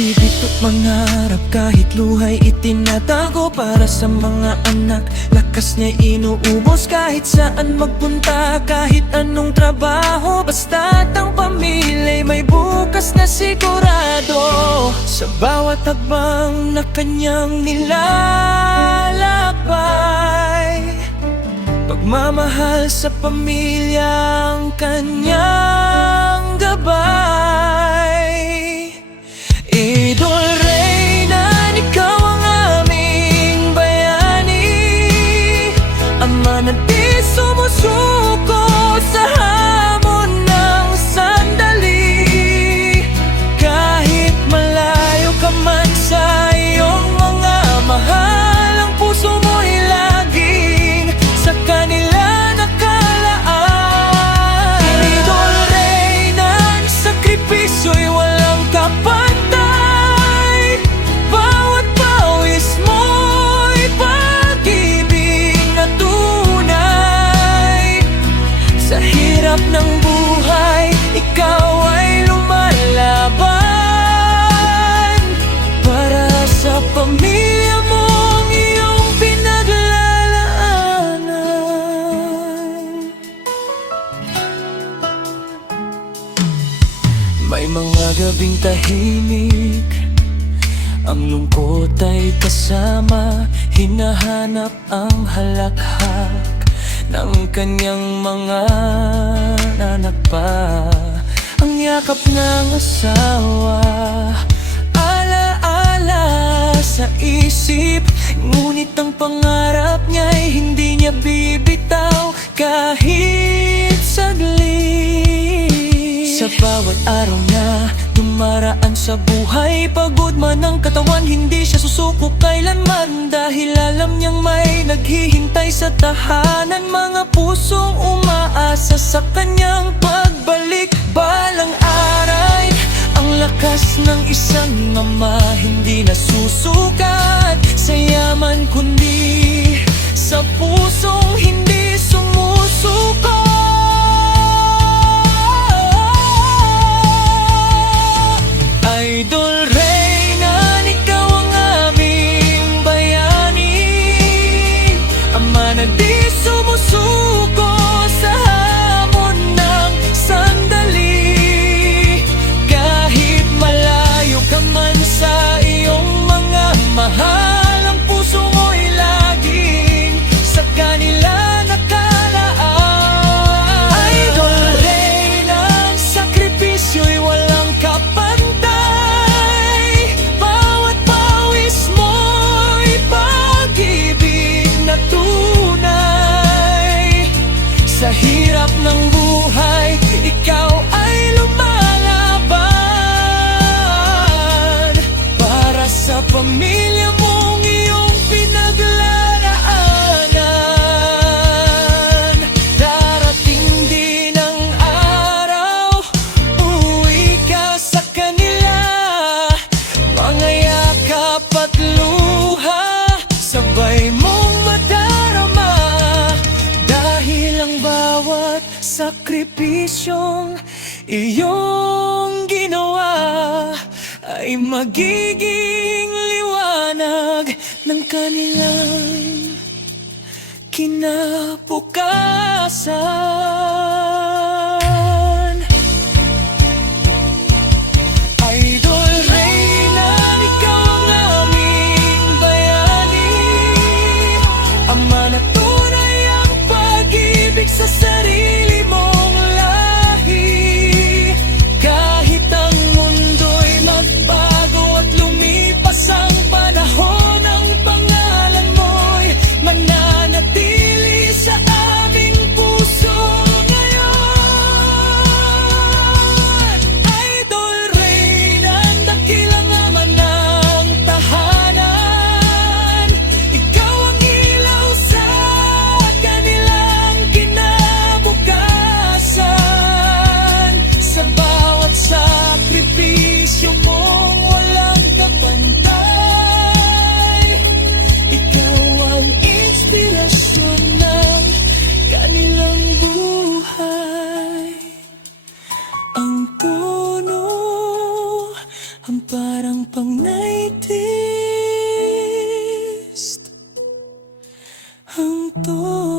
Ibito't mangarap kahit luhay itinatago para sa mga anak. Lakas niya inuubos kahit saan magpunta, kahit anong trabaho, basta't ang pamilya'y may bukas na sigurado. Sa bawat hakbang na kanyang nilalakbay, pagmamahal sa pamilyang kanyang gabay. Idol Reynan, ikaw ang aming bayani, ama na di sumusuko sa hamon ng sandali. Kahit malayo ka man sa iyong mga mahal, ang puso mo'y laging sa kanila nakalaan. Idol Reynan, sakripisyo'y walang kapat. Ng buhay, ikaw ay lumalaban para sa pamilya mong iyong pinaglalaanan. May mga gabing tahimik, ang lungkot ay kasama, hinahanap ang halakhak ng kanyang mga anak pa. Ang yakap ng asawa, alaala sa isip, ngunit ang pangarap niya'y hindi niya bibitaw kahit saglit. Sa bawat araw niya dumaraan sa buhay, pagod man ang katawan, hindi siya susuko kailanman, dahil alam niyang may naghihintay sa tahanan. Mga pusong umaasa sa kanyang pagbalik, balang aray ang lakas ng isang ama, hindi nasusukat sa yaman kundi sa pusong hindi sumusuko. Idol Reynan, ikaw ang aming bayani, ama na di sumusuko sa hamon ng sandali. Kahit malayo ka man sa iyong mga mahal, ang puso mo'y laging sa kanila nakalaan. Idol Reynan, sakripisyo'y walang kapat. Sa hirap ng buhay, ikaw ay lumalaban para sa pamilya mong iyong pinaglalaanan. Darating din ang araw, uuwi ka sa kanila, mga yakap at luha, sabay mong madarama. Dahil ang bawat sakripisyong iyong ginawa ay magiging liwanag ng kanilang kinabukasan. Idol Reynan, ikaw ang aming bayani, ama na tunay ang pag-ibig sa sarili mong lahi. Kahit ang mundo'y magbago at lumipas ang panahon, ang pangalan mo'y mananatili sa aming puso ngayon. pang naitist hangtod